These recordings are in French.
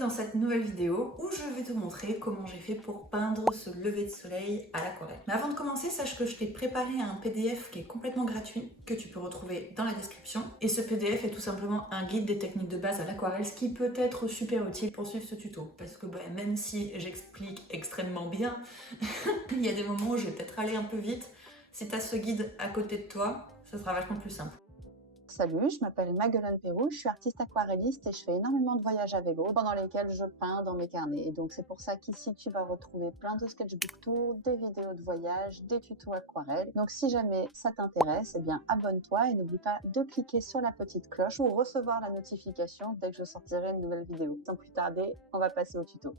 dans cette nouvelle vidéo où je vais te montrer comment j'ai fait pour peindre ce lever de soleil à l'aquarelle. Mais avant de commencer, sache que je t'ai préparé un PDF qui est complètement gratuit, que tu peux retrouver dans la description. Et ce PDF est tout simplement un guide des techniques de base à l'aquarelle, ce qui peut être super utile pour suivre ce tuto. Parce que même si j'explique extrêmement bien, il y a des moments où je vais peut-être aller un peu vite. Si tu as ce guide à côté de toi, ça sera vachement plus simple. Salut, je m'appelle Maguelone Pérou, je suis artiste aquarelliste et je fais énormément de voyages à vélo pendant lesquels je peins dans mes carnets. Et donc c'est pour ça qu'ici tu vas retrouver plein de sketchbook tours, des vidéos de voyage, des tutos aquarelles. Donc si jamais ça t'intéresse, eh bien abonne-toi et n'oublie pas de cliquer sur la petite cloche pour recevoir la notification dès que je sortirai une nouvelle vidéo. Sans plus tarder, on va passer au tuto.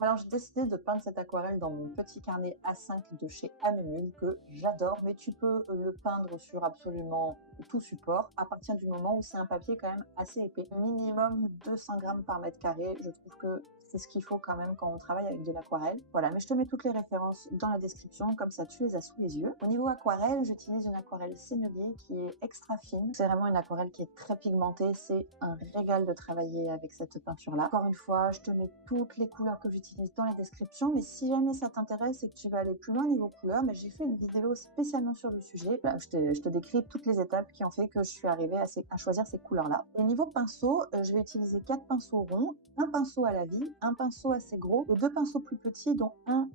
Alors j'ai décidé de peindre cette aquarelle dans mon petit carnet A5 de chez Annemule que j'adore, mais tu peux le peindre sur absolument tout support à partir du moment où c'est un papier quand même assez épais. Minimum 200 grammes par mètre carré, je trouve que c'est ce qu'il faut quand même quand on travaille avec de l'aquarelle. Voilà, mais je te mets toutes les références dans la description, comme ça tu les as sous les yeux. Au niveau aquarelle, j'utilise une aquarelle Sennelier qui est extra fine. C'est vraiment une aquarelle qui est très pigmentée, c'est un régal de travailler avec cette peinture-là. Encore une fois, je te mets toutes les couleurs que j'utilise dans la description, mais si jamais ça t'intéresse et que tu vas aller plus loin niveau couleurs, j'ai fait une vidéo spécialement sur le sujet. Là, je te décris toutes les étapes qui ont fait que je suis arrivée à choisir ces couleurs-là. Et niveau pinceau, je vais utiliser 4 pinceaux ronds, un pinceau à la vie, un pinceau assez gros et 2 pinceaux plus petits, dont un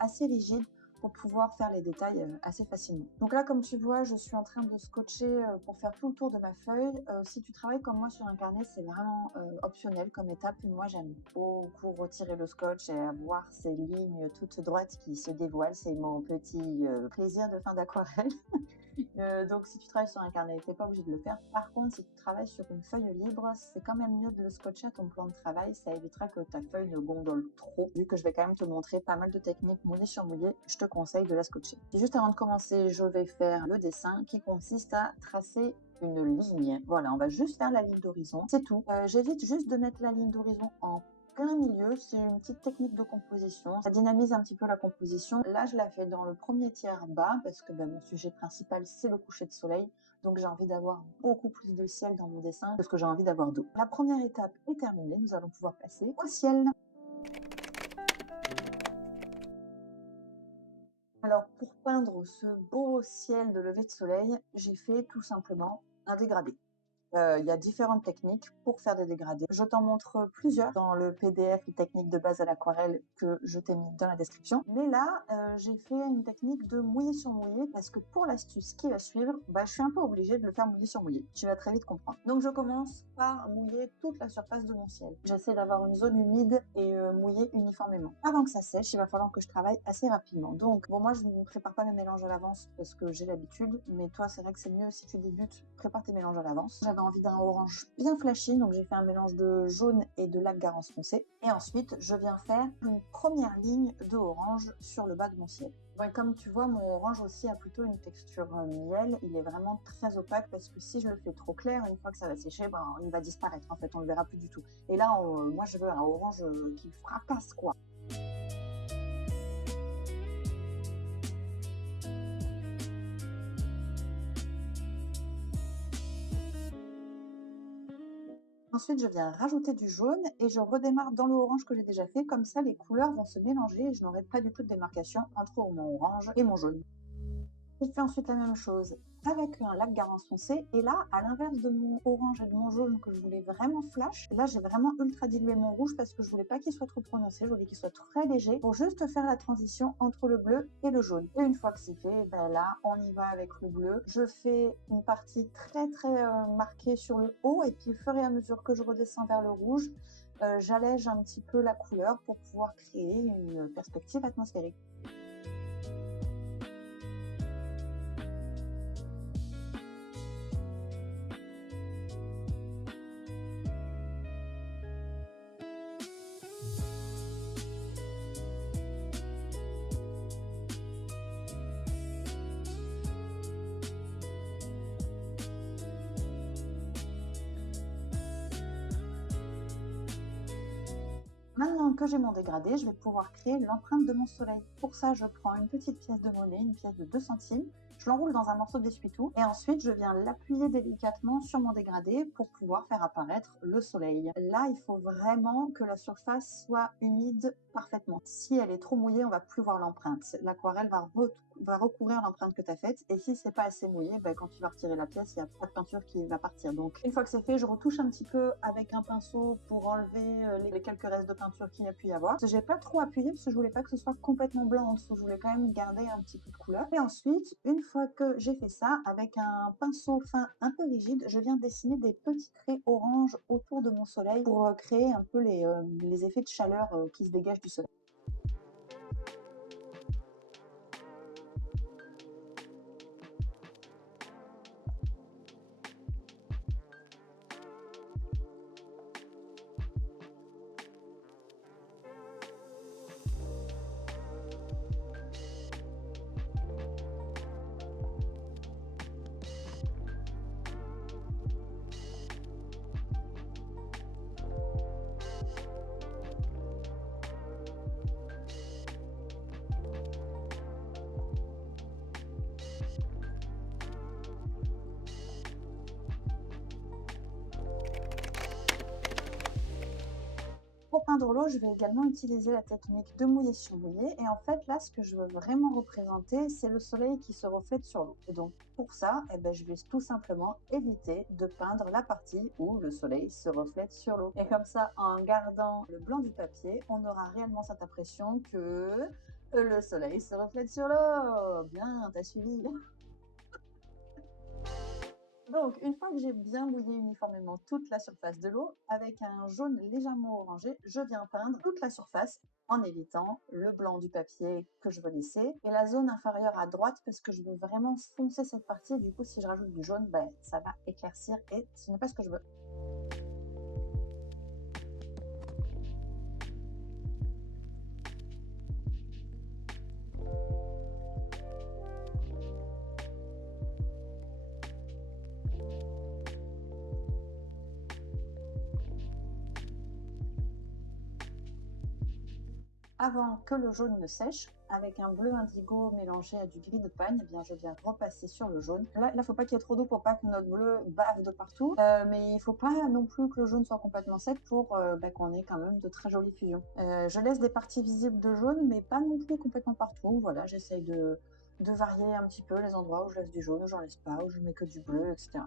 assez rigide pour pouvoir faire les détails assez facilement. Donc là, comme tu vois, je suis en train de scotcher pour faire tout le tour de ma feuille. Si tu travailles comme moi sur un carnet, c'est vraiment optionnel comme étape. Moi, j'aime beaucoup retirer le scotch et avoir ces lignes toutes droites qui se dévoilent. C'est mon petit plaisir de fin d'aquarelle. Donc si tu travailles sur un carnet, tu n'es pas obligé de le faire. Par contre, si tu travailles sur une feuille libre, c'est quand même mieux de le scotcher à ton plan de travail. Ça évitera que ta feuille ne gondole trop. Vu que je vais quand même te montrer pas mal de techniques mouillé sur mouillé, je te conseille de la scotcher. Et juste avant de commencer, je vais faire le dessin qui consiste à tracer une ligne. Voilà, on va juste faire la ligne d'horizon, c'est tout. J'évite juste de mettre la ligne d'horizon en plein milieu, c'est une petite technique de composition, ça dynamise un petit peu la composition. Là je la fais dans le premier tiers bas parce que mon sujet principal c'est le coucher de soleil, donc j'ai envie d'avoir beaucoup plus de ciel dans mon dessin que ce que j'ai envie d'avoir d'eau. La première étape est terminée, nous allons pouvoir passer au ciel. Alors pour peindre ce beau ciel de lever de soleil, j'ai fait tout simplement un dégradé. Il y a différentes techniques pour faire des dégradés. Je t'en montre plusieurs dans le PDF les techniques de base à l'aquarelle que je t'ai mis dans la description. Mais là, j'ai fait une technique de mouillé sur mouillé parce que pour l'astuce qui va suivre, je suis un peu obligée de le faire mouillé sur mouillé. Tu vas très vite comprendre. Donc je commence par mouiller toute la surface de mon ciel. J'essaie d'avoir une zone humide et mouiller uniformément. Avant que ça sèche, il va falloir que je travaille assez rapidement. Donc bon, moi je ne prépare pas mes mélanges à l'avance parce que j'ai l'habitude, mais toi c'est vrai que c'est mieux si tu débutes, prépare tes mélanges à l'avance. J'avais envie d'un orange bien flashy, donc j'ai fait un mélange de jaune et de lac Garance foncé. Et ensuite, je viens faire une première ligne de orange sur le bas de mon ciel. Bon, et comme tu vois, mon orange aussi a plutôt une texture miel. Il est vraiment très opaque parce que si je le fais trop clair, une fois que ça va sécher, il va disparaître. En fait, on le verra plus du tout. Et là, moi, je veux un orange qui fracasse, quoi. Ensuite, je viens rajouter du jaune et je redémarre dans le orange que j'ai déjà fait. Comme ça, les couleurs vont se mélanger et je n'aurai pas du tout de démarcation entre mon orange et mon jaune. Je fais ensuite la même chose avec un lac Garance foncé. Et là, à l'inverse de mon orange et de mon jaune que je voulais vraiment flash, là, j'ai vraiment ultra dilué mon rouge parce que je voulais pas qu'il soit trop prononcé. Je voulais qu'il soit très léger pour juste faire la transition entre le bleu et le jaune. Et une fois que c'est fait, là, on y va avec le bleu. Je fais une partie très marquée sur le haut et puis au fur et à mesure que je redescends vers le rouge, j'allège un petit peu la couleur pour pouvoir créer une perspective atmosphérique. Maintenant que j'ai mon dégradé, je vais pouvoir créer l'empreinte de mon soleil. Pour ça, je prends une petite pièce de monnaie, une pièce de 2 centimes, je l'enroule dans un morceau d'essuie-tout et ensuite je viens l'appuyer délicatement sur mon dégradé pour pouvoir faire apparaître le soleil. Là, il faut vraiment que la surface soit humide parfaitement. Si elle est trop mouillée, on va plus voir l'empreinte. L'aquarelle va recouvrir l'empreinte que tu as faite et si c'est pas assez mouillé, quand tu vas retirer la pièce, il n'y a pas de peinture qui va partir. Donc une fois que c'est fait, je retouche un petit peu avec un pinceau pour enlever les quelques restes de peinture qu'il y a pu y avoir. J'ai pas trop appuyé parce que je voulais pas que ce soit complètement blanc en dessous, je voulais quand même garder un petit peu de couleur. Et ensuite, une fois que j'ai fait ça, avec un pinceau fin un peu rigide, je viens dessiner des petits traits orange autour de mon soleil pour créer un peu les effets de chaleur qui se dégagent du soleil. Pour peindre l'eau, je vais également utiliser la technique de mouiller sur mouiller. Et en fait, là, ce que je veux vraiment représenter, c'est le soleil qui se reflète sur l'eau. Et donc, pour ça, je vais tout simplement éviter de peindre la partie où le soleil se reflète sur l'eau. Et comme ça, en gardant le blanc du papier, on aura réellement cette impression que le soleil se reflète sur l'eau. Bien, t'as suivi. Donc, une fois que j'ai bien mouillé uniformément toute la surface de l'eau, avec un jaune légèrement orangé, je viens peindre toute la surface en évitant le blanc du papier que je veux laisser et la zone inférieure à droite parce que je veux vraiment foncer cette partie. Du coup, si je rajoute du jaune, ça va éclaircir et ce n'est pas ce que je veux. Avant que le jaune ne sèche, avec un bleu indigo mélangé à du gris de pagne, je viens repasser sur le jaune. Là, il faut pas qu'il y ait trop d'eau pour pas que notre bleu bave de partout, mais il faut pas non plus que le jaune soit complètement sec pour qu'on ait quand même de très jolies fusions. Je laisse des parties visibles de jaune, mais pas non plus complètement partout. Voilà, j'essaye de varier un petit peu les endroits où je laisse du jaune, où j'en laisse pas, où je mets que du bleu, etc.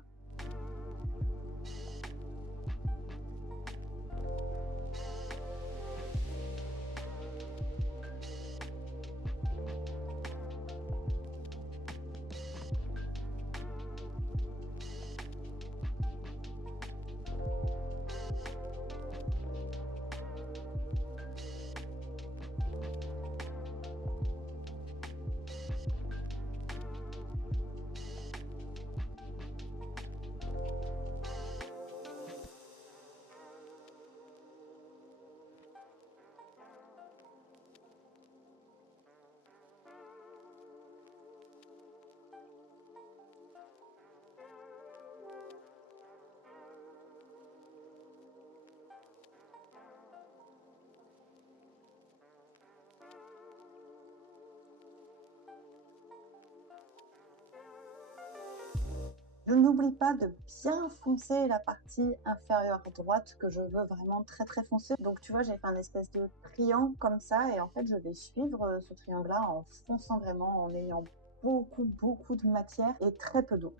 Je n'oublie pas de bien foncer la partie inférieure à droite que je veux vraiment très très foncé. Donc tu vois, j'ai fait un espèce de triangle comme ça et en fait je vais suivre ce triangle-là en fonçant vraiment, en ayant beaucoup de matière et très peu d'eau.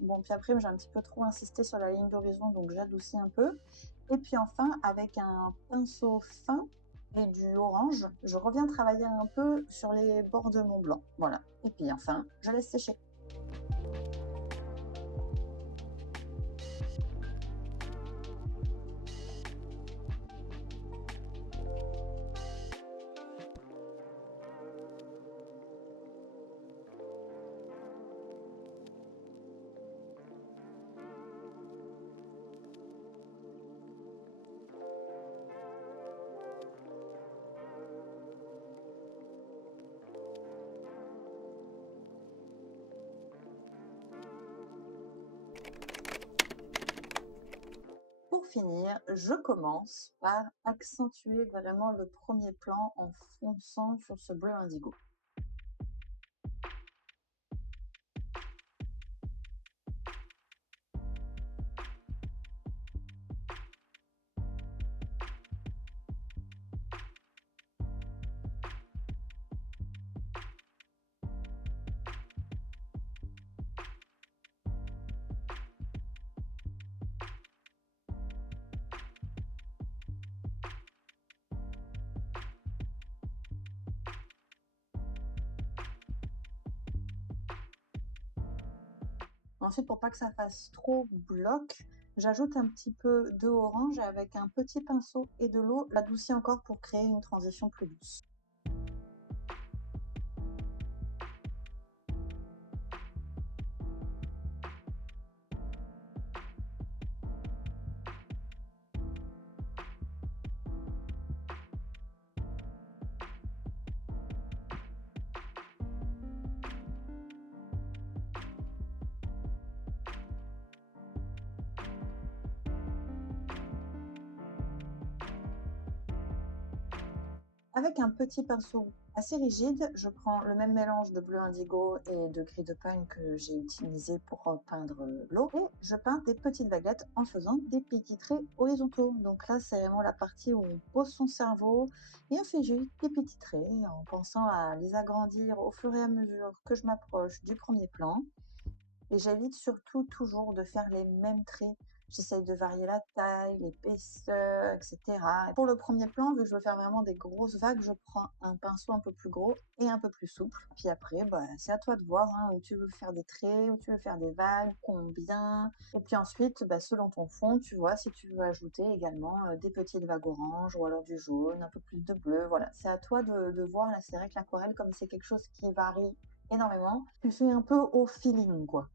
Bon, puis après, j'ai un petit peu trop insisté sur la ligne d'horizon, donc j'adoucis un peu. Et puis enfin, avec un pinceau fin et du orange, je reviens travailler un peu sur les bords de mon blanc. Voilà. Et puis enfin, je laisse sécher. finir, je commence par accentuer vraiment le premier plan en fonçant sur ce bleu indigo. Ensuite, pour pas que ça fasse trop bloc, j'ajoute un petit peu de orange avec un petit pinceau et de l'eau, l'adoucis encore pour créer une transition plus douce. Avec un petit pinceau assez rigide, je prends le même mélange de bleu indigo et de gris de pagne que j'ai utilisé pour peindre l'eau et je peins des petites vaguelettes en faisant des petits traits horizontaux. Donc là, c'est vraiment la partie où on pose son cerveau et on fait juste des petits traits en pensant à les agrandir au fur et à mesure que je m'approche du premier plan. Et j'évite surtout toujours de faire les mêmes traits. J'essaye de varier la taille, l'épaisseur, etc. Et pour le premier plan, vu que je veux faire vraiment des grosses vagues, je prends un pinceau un peu plus gros et un peu plus souple. Puis après, bah, c'est à toi de voir hein, où tu veux faire des traits, où tu veux faire des vagues, combien. Et puis ensuite, bah, selon ton fond, tu vois si tu veux ajouter également des petites vagues oranges ou alors du jaune, un peu plus de bleu. Voilà, c'est à toi de voir. Là, c'est vrai que l'aquarelle, comme c'est quelque chose qui varie énormément, tu fais un peu au feeling, quoi.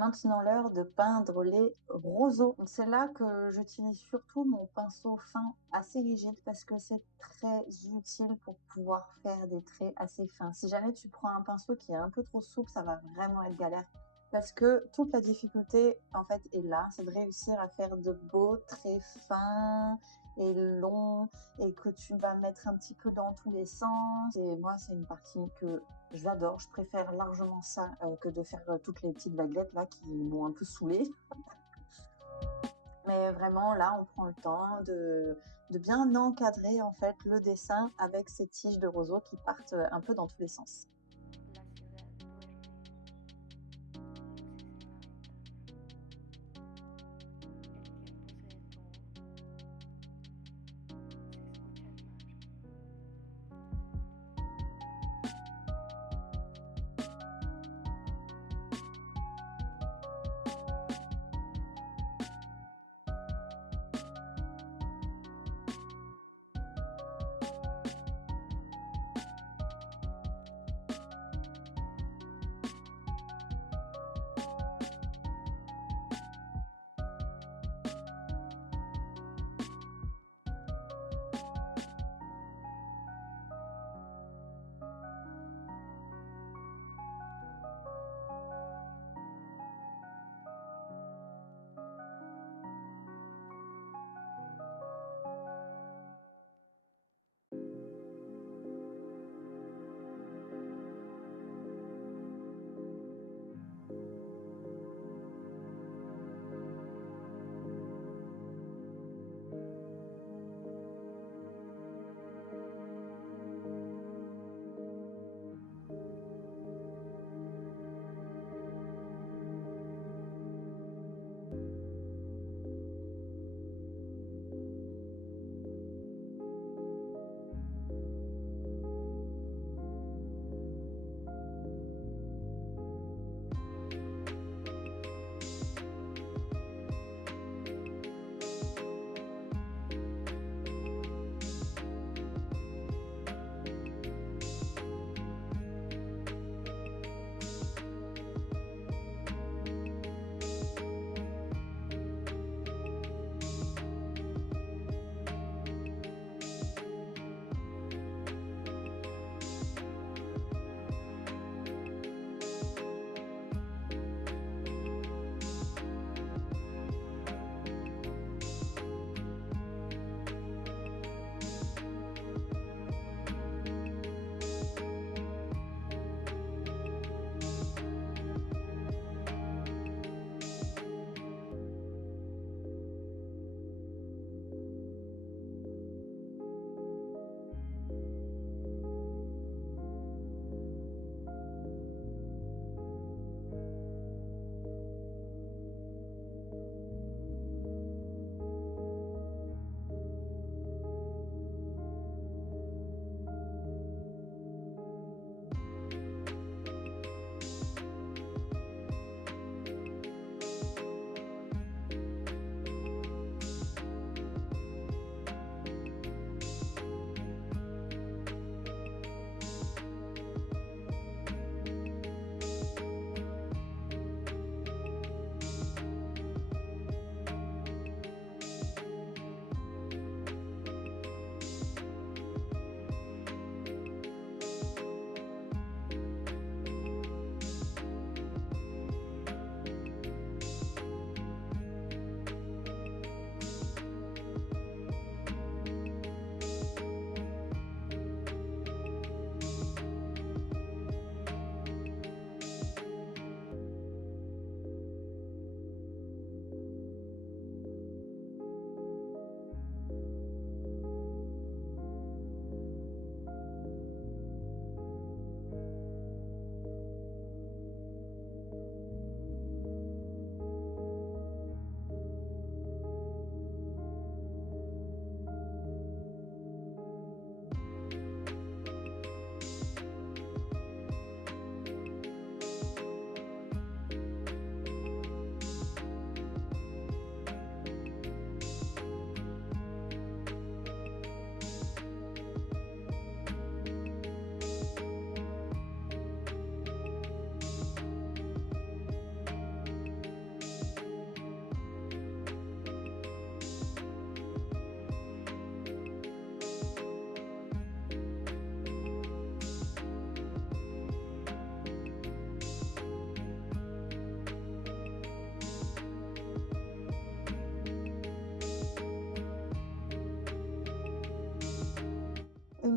maintenant l'heure de peindre les roseaux. C'est là que j'utilise surtout mon pinceau fin assez rigide parce que c'est très utile pour pouvoir faire des traits assez fins. Si jamais tu prends un pinceau qui est un peu trop souple, ça va vraiment être galère. Parce que toute la difficulté, en fait, est là, c'est de réussir à faire de beaux traits fins et longs et que tu vas mettre un petit peu dans tous les sens. Et moi, c'est une partie que j'adore. Je préfère largement ça que de faire toutes les petites vaguelettes là qui m'ont un peu saoulée. Mais vraiment, là, on prend le temps de bien encadrer en fait le dessin avec ces tiges de roseaux qui partent un peu dans tous les sens. La ciudad duerme y luces en la ventana. El tiempo se detuvo. Se escucha el mar.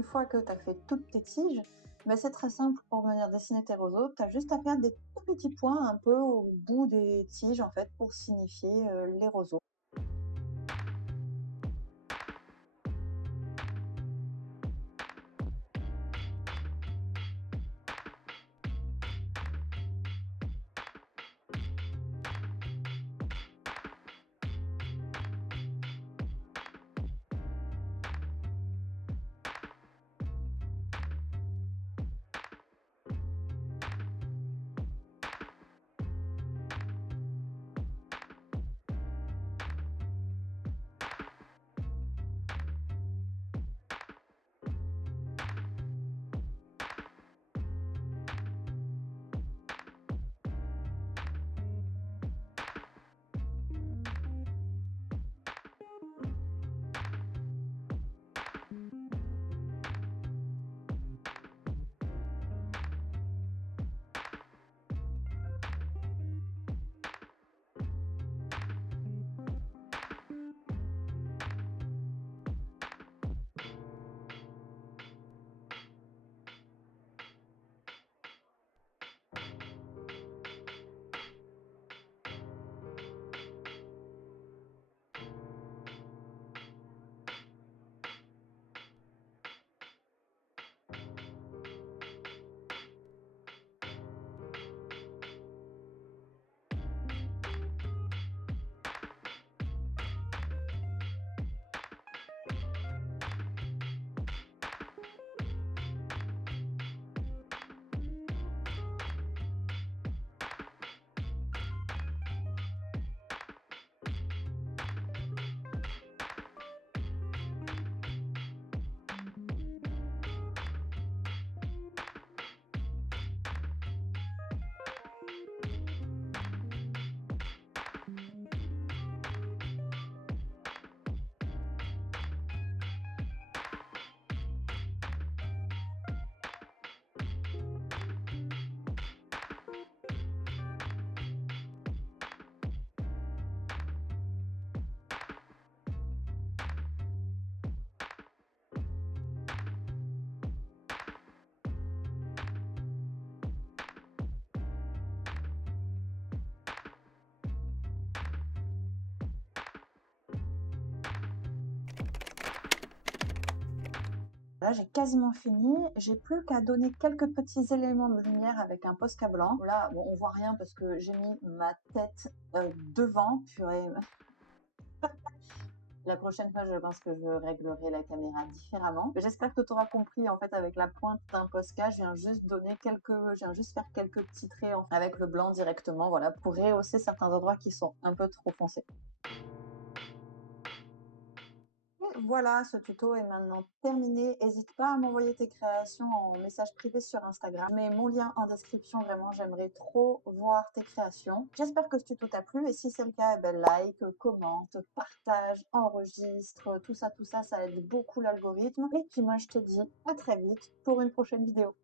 une fois que tu as fait toutes tes tiges, bah, c'est très simple pour venir dessiner tes roseaux. Tu as juste à faire des tout petits points un peu au bout des tiges en fait pour signifier les roseaux. Là, j'ai quasiment fini. J'ai plus qu'à donner quelques petits éléments de lumière avec un Posca blanc. Là, bon, on voit rien parce que j'ai mis ma tête devant. Purée. La prochaine fois, je pense que je réglerai la caméra différemment. Mais j'espère que tu auras compris, en fait, avec la pointe d'un Posca, je viens juste faire quelques petits traits avec le blanc directement, voilà, pour rehausser certains endroits qui sont un peu trop foncés. Voilà, ce tuto est maintenant terminé. N'hésite pas à m'envoyer tes créations en message privé sur Instagram. Mets mon lien en description, vraiment, j'aimerais trop voir tes créations. J'espère que ce tuto t'a plu et si c'est le cas, eh ben, like, commente, partage, enregistre, tout ça, ça aide beaucoup l'algorithme. Et puis moi, je te dis à très vite pour une prochaine vidéo.